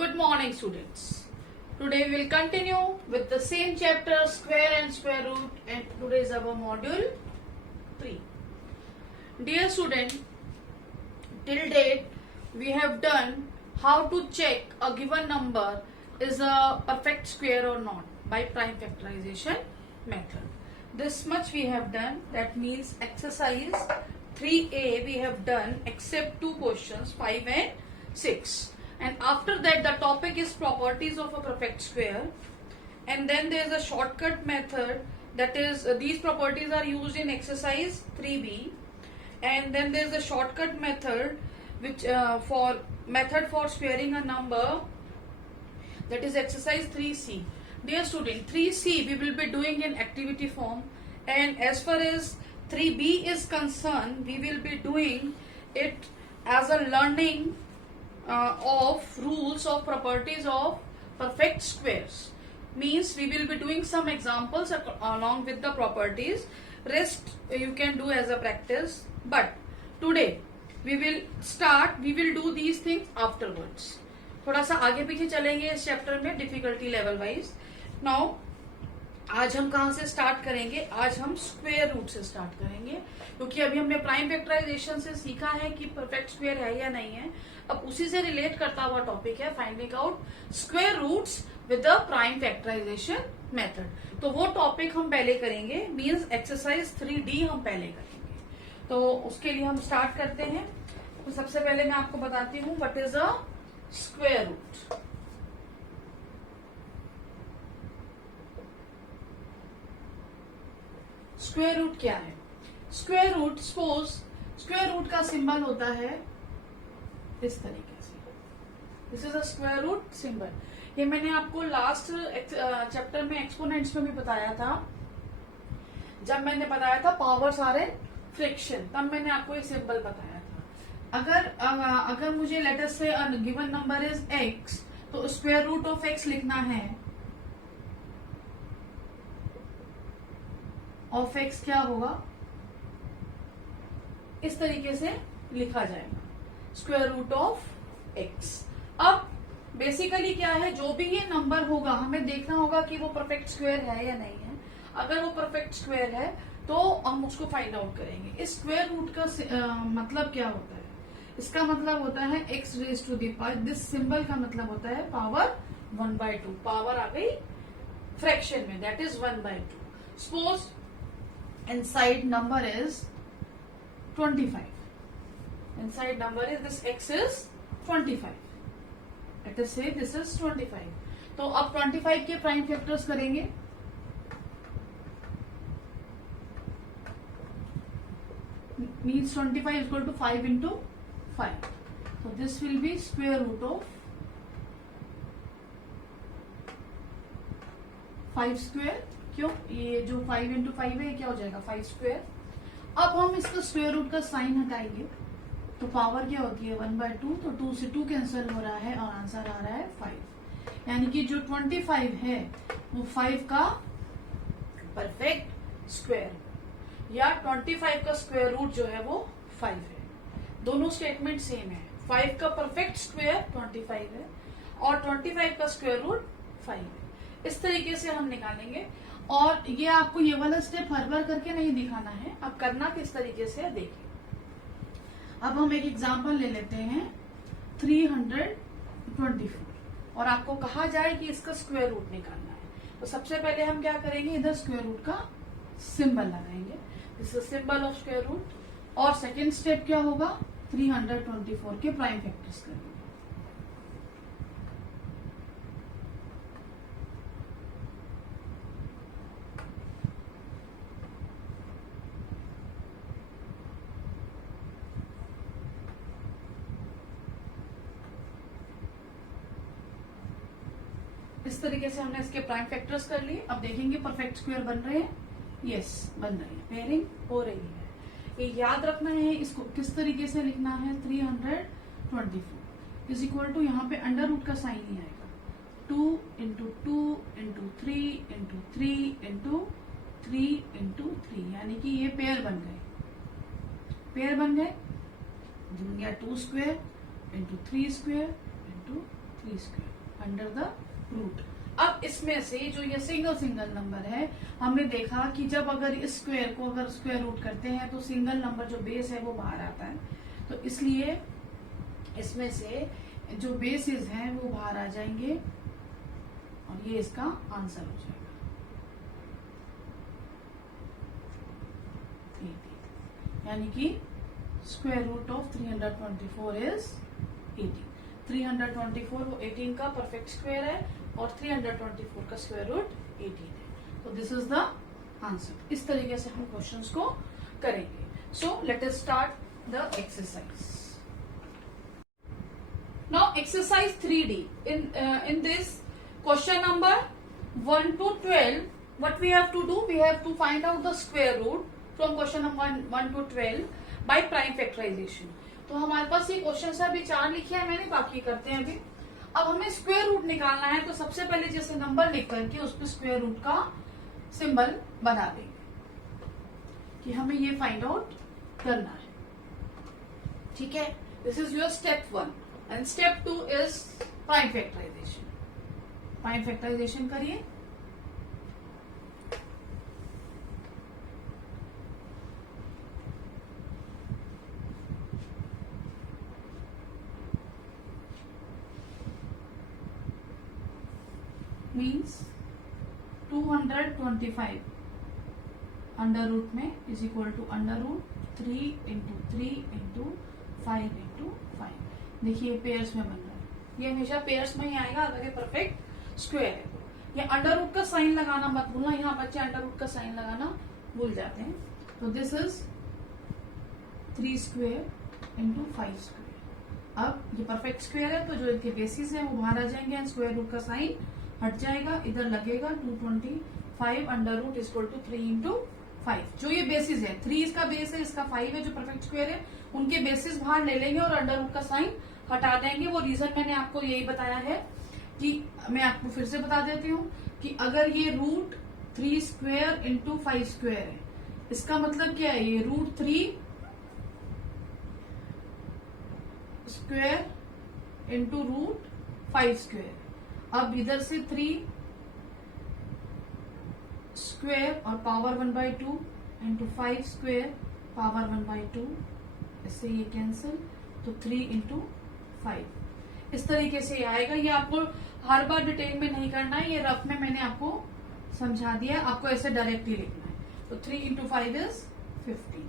Good morning, students. Today we will continue with the same chapter, square and square root, and today is our module 3. Dear student, till date we have done how to check a given number is a perfect square or not by prime factorization method. This much we have done. That means exercise 3A we have done except two questions 5 and 6. And after that the topic is properties of a perfect square, and then there is a shortcut method, that is these properties are used in exercise 3B, and then there is a shortcut method which for squaring a number, that is exercise 3C. Dear student, 3C we will be doing in activity form, and as far as 3B is concerned we will be doing it as a learning of rules of properties of perfect squares. Means we will be doing some examples along with the properties. Rest you can do as a practice, but today we will do these things afterwards. थोड़ा सा आगे पीछे चलेंगे इस chapter में difficulty level wise. Now आज हम कहां से स्टार्ट करेंगे? आज हम स्क्वायर रूट से स्टार्ट करेंगे, क्योंकि अभी हमने प्राइम फैक्टराइजेशन से सीखा है कि परफेक्ट स्क्वायर है या नहीं है. अब उसी से रिलेट करता हुआ टॉपिक है finding out square roots with the prime factorization method. तो वो टॉपिक हम पहले करेंगे, मींस एक्सरसाइज 3D हम पहले करेंगे. तो उसके लिए हम स्टार्ट करते हैं. तो सबसे पहले मैं आपको बताती हूँ what is a square root. Square root क्या है? Square root, suppose square root का सिंबल होता है इस तरीके से. This is a square root symbol. ये मैंने आपको लास्ट चैप्टर में एक्सपोनेंट्स में भी बताया था. जब मैंने बताया था पावर्स आर इन फ्रैक्शन, तब मैंने आपको ये सिंबल बताया था. अगर मुझे लेटर से गिवन नंबर इज x, तो स्क्वायर रूट ऑफ x लिखना है. ऑफ x क्या होगा? इस तरीके से लिखा जाएगा, स्क्वायर रूट ऑफ x. अब बेसिकली क्या है, जो भी ये नंबर होगा हमें देखना होगा कि वो परफेक्ट स्क्वायर है या नहीं है. अगर वो परफेक्ट स्क्वायर है तो हम उसको फाइंड आउट करेंगे. इस स्क्वायर रूट का मतलब क्या होता है? इसका मतलब होता है x raise to the power. This symbol का मतलब होता है पावर 1/2. पावर आ गई फ्रैक्शन में, that is 1/2. Suppose inside number is 25. Inside number is this x is 25. Let us say this is 25. तो अब 25 के प्राइम फैक्टर्स करेंगे. Means 25 is equal to 5 into 5. So this will be square root of 5 square. क्यों? ये जो 5 into 5 है क्या हो जाएगा? 5 स्क्वायर. अब हम इसका स्क्वायर रूट का साइन हटाएंगे तो पावर क्या होती है? 1/2. तो 2 से 2 कैंसिल हो रहा है और आंसर आ रहा है 5. यानी कि जो 25 है वो 5 का परफेक्ट स्क्वायर, या 25 का स्क्वायर रूट जो है वो 5 है. दोनों स्टेटमेंट सेम है. 5 का परफेक्ट स्क्वायर 25 है और 25 का स्क्वायर रूट 5 है. इस तरीके से हम निकालेंगे. और ये आपको ये वाला स्टेप हर बार करके नहीं दिखाना है. अब करना किस तरीके से देखिए. अब हम एक एग्जांपल ले लेते हैं 324 और आपको कहा जाए कि इसका स्क्वायर रूट निकालना है. तो सबसे पहले हम क्या करेंगे, इधर स्क्वायर रूट का सिंबल लगाएंगे. This is symbol of square root. और सेकेंड स्टेप क्या होगा? 324 के प्राइम फैक्टर्स करेंगे. इस तरीके से हमने इसके प्राइम फैक्टर्स कर लिए. अब देखेंगे परफेक्ट स्क्वायर बन रहे हैं. यस, बन रहे हैं. पेयरिंग हो रही है. ये याद रखना है. इसको किस तरीके से लिखना है? 324 इज इक्वल टू, यहाँ पे अंडर रूट का साइन ही आएगा. 2 into 2 into 3 into 3 into 3 into 3, यानी कि ये पेयर बन गए. पेयर बन गए. 2 square into 3 square into 3 square. Under the root. अब इसमें से जो ये सिंगल सिंगल नंबर है, हमने देखा कि जब अगर इस स्क्वायर को अगर स्क्वायर रूट करते हैं तो सिंगल नंबर जो बेस है वो बाहर आता है, तो इसलिए इसमें से जो बेसिस हैं वो बाहर आ जाएंगे और ये इसका आंसर हो जाएगा। यानी कि स्क्वायर रूट ऑफ 324 इज 18। 324 वो 18 का परफेक्ट स्क्वायर है और 324 का स्क्वायर रूट 18 है। तो दिस इज द आंसर। इस तरीके से हम क्वेश्चंस को करेंगे। So let us start the exercise. Now exercise 3D। in this question number 1 to 12, what we have to do, we have to find out the square root from question number 1 to 12 by prime factorization। तो हमारे पास ये question है, अभी 4 लिखे हैं मैंने, बाकी करते हैं अभी। अब हमें स्क्वायर रूट निकालना है, तो सबसे पहले जैसे नंबर लिख करके उस पर स्क्वायर रूट का सिंबल बना देंगे कि हमें ये फाइंड आउट करना है। ठीक है, this is your step 1 and step 2 is prime factorization. Prime factorization करिए। मीन्स 225 अंडर रूट में is equal to under root 3 into 3 into 5 into 5। देखिए पेयर्स में बन रहा है, ये हमेशा पेयर्स में ही आएगा अगर ये परफेक्ट स्क्वायर है। ये अंडर रूट का साइन लगाना मत भूलना, यहाँ बच्चे अंडर रूट का साइन लगाना भूल जाते हैं। तो this is 3 square into 5 square. अब ये परफेक्ट स्क्वायर है तो जो इनके बेसिस है वो बाहर आ जाएंगे एंड स्क्वायर रूट का साइन हट जाएगा, इधर लगेगा 225 under root equal to 3 into 5। जो ये बेसिस है, 3 इसका बेस है, इसका 5 है जो परफेक्ट स्क्वायर है, उनके बेसिस बाहर ले लेंगे और अंडर रूट का साइन हटा देंगे। वो रीजन मैंने आपको यही बताया है कि मैं आपको फिर से बता देती हूँ कि अगर ये रूट 3 स्क्वायर इंटू 5 स्क्वायर है, इसका मतलब क्या है, ये root 3 square into root 5 square. अब इधर से 3 स्क्वायर और पावर 1/2 इंटू 5 स्क्वायर पावर 1/2, इससे ये कैंसिल, तो 3 इंटू 5 इस तरीके से आएगा। ये आपको हर बार डिटेल में नहीं करना है, ये रफ में मैंने आपको समझा दिया है, आपको ऐसे डायरेक्टली लिखना है। तो 3 इंटू 5 इज 50।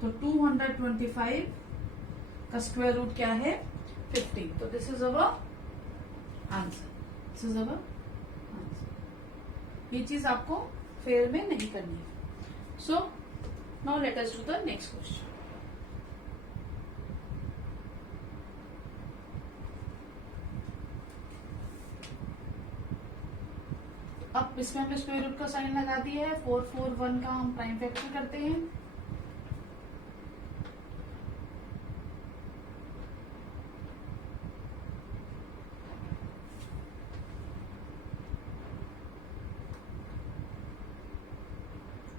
तो 225 का स्क्वायर रूट क्या है, 50। तो this is our answer. This is our answer. ये चीज आपको फेयर में नहीं करनी है। So now let us do the next question. अब इसमें हमने स्क्वायर रूट का साइन लगा दिया है, 441 का हम प्राइम फैक्टर करते हैं।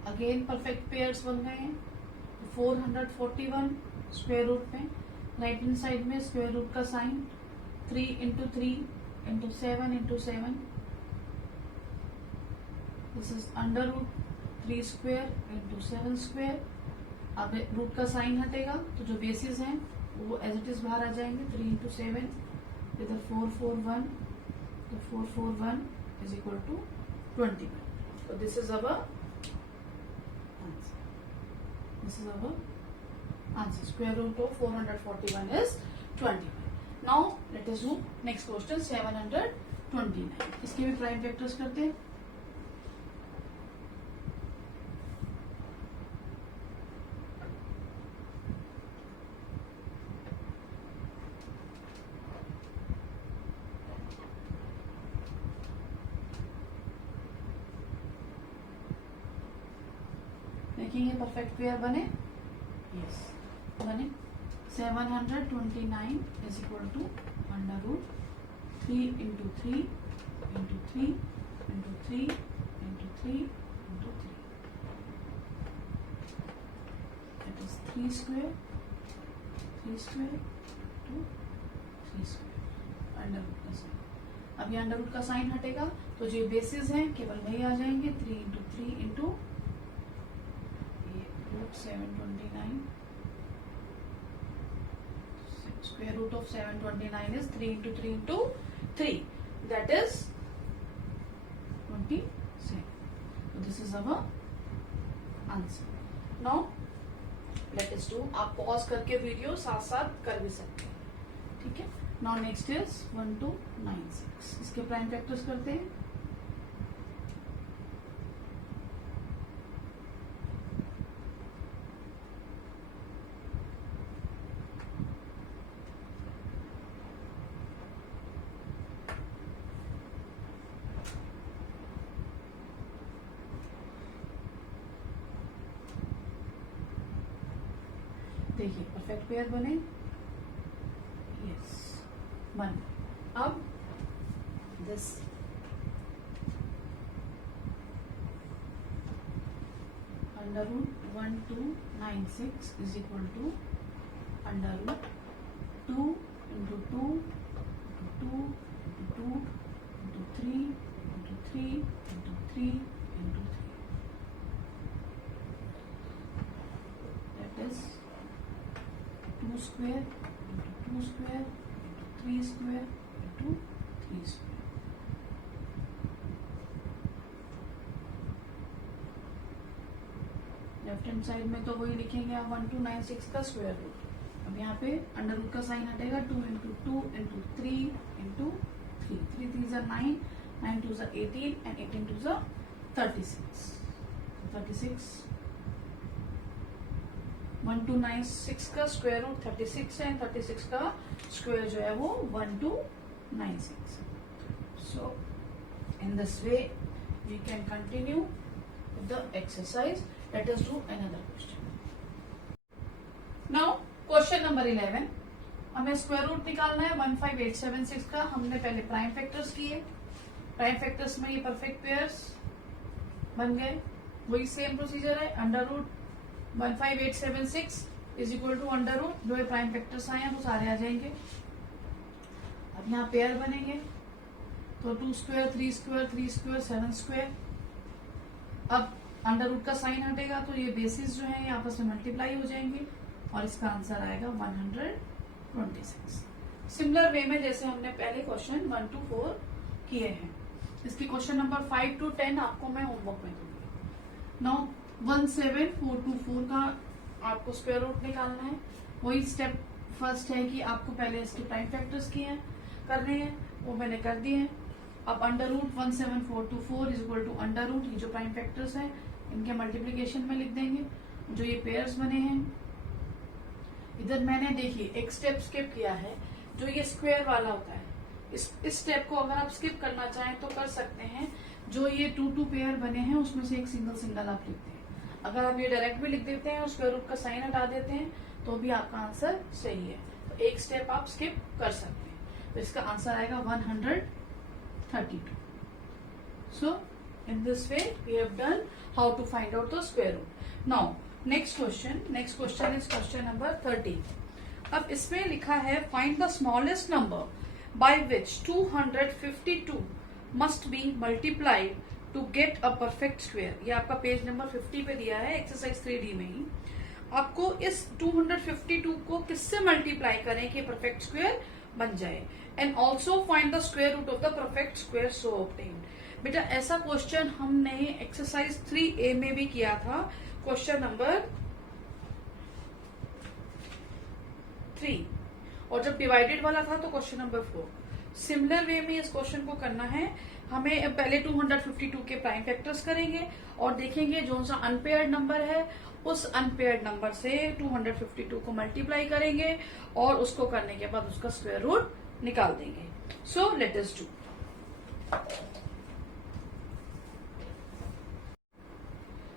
अगेन परफेक्ट पेयर्स बन गए हैं। 441 स्क्वायर रूट में राइट हैंड साइड में स्क्वायर रूट का sign 3 into 3 into 7 into 7। This is under root 3 square into 7 square. अब रूट का साइन हटेगा तो जो बेसिस हैं वो एज इट इज बाहर आ जाएंगे। 3 इंटू 7 इधर 441, तो 441 इज इक्वल टू 21। तो this is our answer. This is our answer. Square root of 441 is 21। Now let us do next question 729। इसके भी प्राइम फैक्टर्स करते हैं। देखेंगे परफेक्ट पेयर बने, यस बने। 729 is equal to under root 3 into 3 into 3 into 3 into 3 into 3। That is 3 square to 3 square under root का sign. अब ये अंडर रूट का साइन हटेगा तो जो बेसिस हैं केवल वही आ जाएंगे, 3 into 3 into root 729, square root of 729 is 3 into 3 into 3, that is 27. So this is our answer. Now let us do, आप पॉज करके वीडियो साथ साथ कर भी सकते हैं, ठीक है। Now next is 1296, इसके प्राइम फैक्टर्स करते हैं। देखिए परफेक्ट पेयर बने, यस 1। अब this under root 1296 is equal to under root 2 into 2 into 2 into 2 into 3 into 3 into 3 into 3, that is 2 square into 2 square into 3 square into 3 square। Left hand side में तो वही लिखेंगे आप 1296 का स्क्वायर रूट। अब यहाँ पे अंडर रूट का साइन हटेगा, 2 इंटू 2 इंटू 3 इंटू 3, 3 3 जा 9, 9 2 जा 18 एंड 18 2 जा 36, 36 1296 का स्क्वायर रूट 36 है, 36 का स्क्वायर जो है वो 1296। So in this way we can continue with the exercise. Let us do another question. Now question number 11, हमें स्क्वायर रूट निकालना है 15876 का। हमने पहले प्राइम फैक्टर्स किए, प्राइम फैक्टर्स में ये परफेक्ट पेयर्स बन गए। वही सेम प्रोसीजर है, under root 15876 is equal to under root, जो प्राइम फैक्टर्स आए हैं वो सारे आ जाएंगे। अब यहाँ पेयर बनेंगे तो 2 स्क्वायर 3 स्क्वायर 3 स्क्वायर 7 स्क्वायर। अब अंडर रूट का साइन हटेगा तो ये बेसिस जो है ये आपस में मल्टीप्लाई हो जाएंगे और इसका आंसर आएगा 126। सिमिलर वे में जैसे हमने पहले क्वेश्चन 1 to 4 किए हैं। इसकी क्वेश्चन नंबर 5 to 10 आपको मैं होमवर्क में दूंगी। नाउ 17424 का आपको स्क्वायर रूट निकालना है। वही स्टेप फर्स्ट है कि आपको पहले इसके प्राइम फैक्टर्स किए हैं करने हैं, वो मैंने कर दिए हैं। अब under root 17424 is equal to under root, ये जो प्राइम फैक्टर्स हैं इनके मल्टीप्लीकेशन में लिख देंगे, जो ये पेयर्स बने हैं। इधर मैंने देखिए एक स्टेप स्किप किया है, जो ये स्क्वायर वाला होता है। इस स्टेप को अगर आप स्किप करना चाहें तो कर सकते हैं। जो ये 2 पेयर बने हैं उसमें से एक सिंगल सिंगल आप लिखते हैं। अगर आप ये डायरेक्ट भी लिख देते हैं और स्क्वायर रूट का साइन हटा देते हैं तो भी आपका आंसर सही है। तो एक स्टेप आप स्किप कर सकते हैं, तो इसका आंसर आएगा 132। So in this way we have done how to find out the square root. Now next question is question number 13। अब इसमें लिखा है find the smallest number by which 252 must be multiplied to get a perfect square. ये आपका page number 50 पे दिया है exercise 3D में ही। आपको इस 252 को किससे मल्टीप्लाई करें कि परफेक्ट स्क्वायर बन जाए, and also find the square root of the perfect square so obtained. बेटा ऐसा क्वेश्चन हमने एक्सरसाइज 3A में भी किया था, क्वेश्चन नंबर 3, और जब डिवाइडेड वाला था तो क्वेश्चन नंबर 4। सिमिलर वे में इस क्वेश्चन को करना है। हमें पहले 252 के प्राइम फैक्टर्स करेंगे और देखेंगे जो सा अनपेयर्ड नंबर है उस अनपेयर्ड नंबर से 252 को मल्टीप्लाई करेंगे और उसको करने के बाद उसका स्क्वायर रूट निकाल देंगे। So let us do.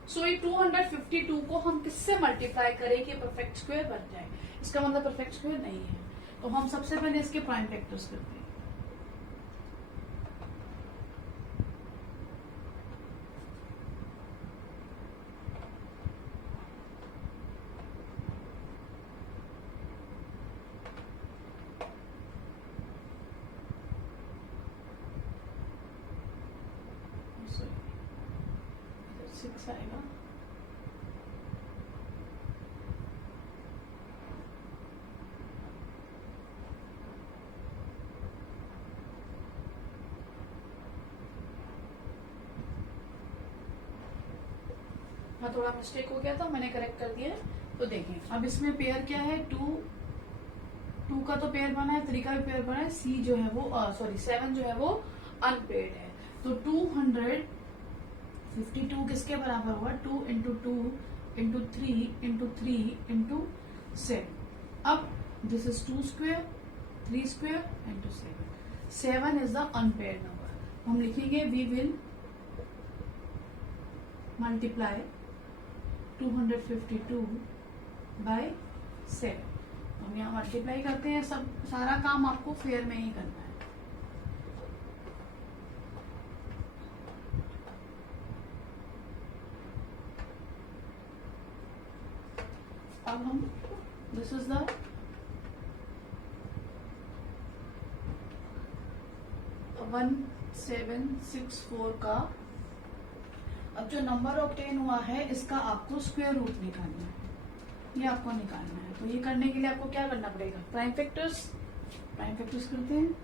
सो ये 252 को हम किससे मल्टीप्लाई करें कि परफेक्ट स्क्वायर बन जाए? इसका मतलब परफेक्ट स्क्वायर नहीं है, तो हम सबसे पहले इसके प्राइम फैक्टर्स करते हैं। 6 आएगा। हाँ, थोड़ा मिस्टेक हो गया था, मैंने करेक्ट कर दिया है। तो देखें अब इसमें पेयर क्या है, 2 का तो पेयर बना है, 3 का भी पेयर बना है, सी जो है वो 7 जो है वो अनपेयर्ड है। तो 252 किसके बराबर हुआ, 2 इंटू 2 इंटू 3 इंटू 3 इंटू 7। अब this is 2 square 3 square into 7 is the unpaired number. हम लिखेंगे वी विल मल्टीप्लाई 252 बाय 7। हम यहाँ मल्टीप्लाई करते हैं, सब सारा काम आपको फेयर में ही करना है। अब हम दिस इज द 1764 का अब जो नंबर ऑब्टेन हुआ है इसका आपको स्क्वायर रूट निकालना है, ये आपको निकालना है। तो ये करने के लिए आपको क्या करना पड़ेगा, प्राइम फैक्टर्स करते हैं।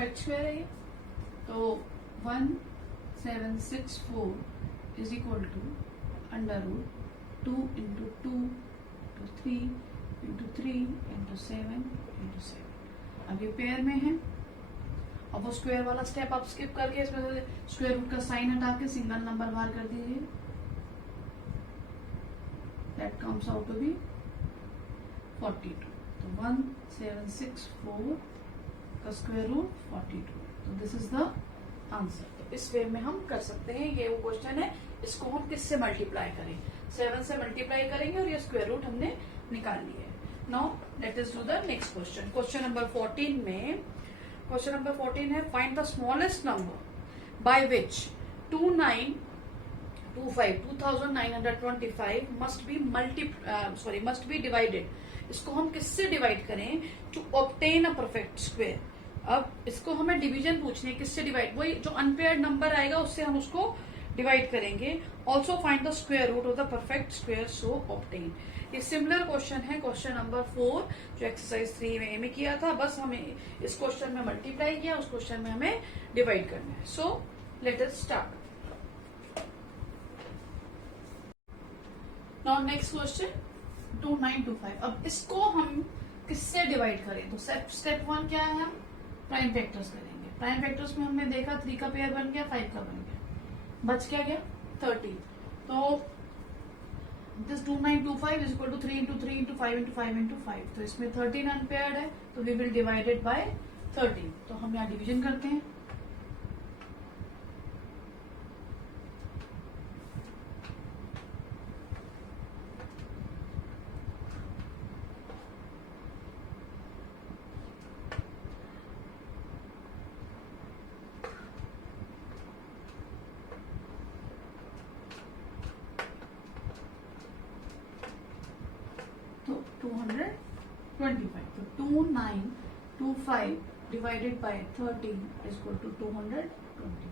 परफेक्ट स्क्वायर है ये। तो 1764 is equal to under root 2 into 2 into 3 into 3 into 7 into 7। अब ये पेयर में है। अब वो स्क्वायर वाला स्टेप आप स्किप करके इसमें स्क्वायर रूट का साइन हटा के सिंगल नंबर बाहर कर दीजिए। That comes out to be 42। तो 1764 का स्क्वायर रूट 42। तो दिस इज द आंसर। तो इस वे में हम कर सकते हैं। ये वो क्वेश्चन है, इसको हम किससे मल्टीप्लाई करें, 7 से मल्टीप्लाई करेंगे और ये स्क्वायर रूट हमने निकाल लिया है। Now let us do the next question. Question number 14 है find the smallest number by which 2925 must be divided. इसको हम किससे डिवाइड करें, to obtain a perfect square. अब इसको हमें डिवीजन पूछने, किससे डिवाइड, वही जो अनपेयर्ड नंबर आएगा उससे हम उसको डिवाइड करेंगे। Also find the square root of the perfect square so obtain. ये सिमिलर क्वेश्चन है क्वेश्चन नंबर 4 जो एक्सरसाइज 3 में किया था। बस हमें इस क्वेश्चन में मल्टीप्लाई किया, उस क्वेश्चन में हमें डिवाइड करना है। So let us start. Now next question 2925। अब इसको हम किससे डिवाइड करें, तो स्टेप 1 क्या है, हम प्राइम फैक्टर्स करेंगे। प्राइम फैक्टर्स में हमने देखा 3 का पेयर बन गया, 5 का बन गया, बच क्या गया 30। तो this 2925 is equal to 3 into 3 into 5 into 5 into 5। तो इसमें 13 अनपेयर्ड है, तो वी विल डिवाइडेड बाय 13। तो हम यहाँ डिवीजन करते हैं। तो 225, तो 2925 divided by 13 is equal to 225।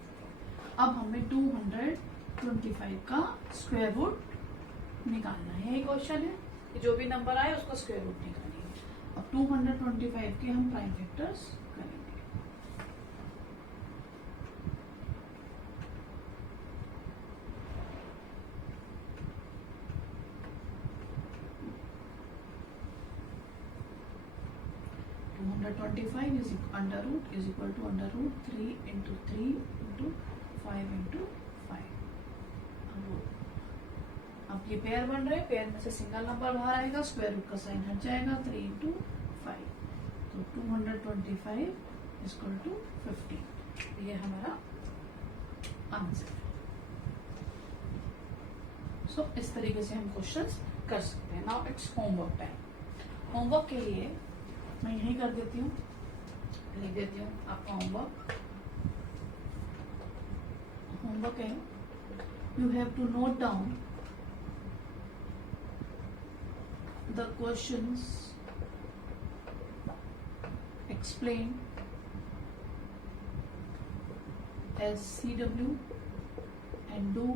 अब हमें 225 का स्क्वायर रूट निकालना है। ये क्वेश्चन है कि जो भी नंबर आए उसका स्क्वायर रूट निकालिए। अब 225 के हम प्राइम फैक्टर्स करेंगे। is under root is equal to under root 3 into 3 into 5 into 5। अब ये पेयर बन रहे हैं, पेयर में से सिंगल नंबर बाहर आएगा, स्क्वायर रूट का साइन हट जाएगा, 3 into 5। तो 225 is equal to 15। ये हमारा आंसर है। सो इस तरीके से हम क्वेश्चंस कर सकते हैं. Now it's homework time. Homework के लिए मैं यही कर देती हूँ, लिख देती हूँ आपका होमवर्क. होमवर्क है, you have to note down the questions explained as CW and do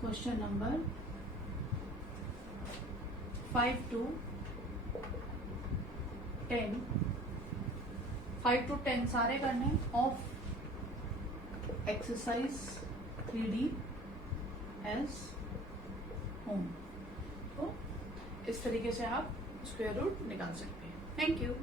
question number 5 to 10. 5 to 10 सारे करने of exercise 3D age home. तो इस तरीके से आप स्क्वायर रूट निकाल सकते हैं. Thank you.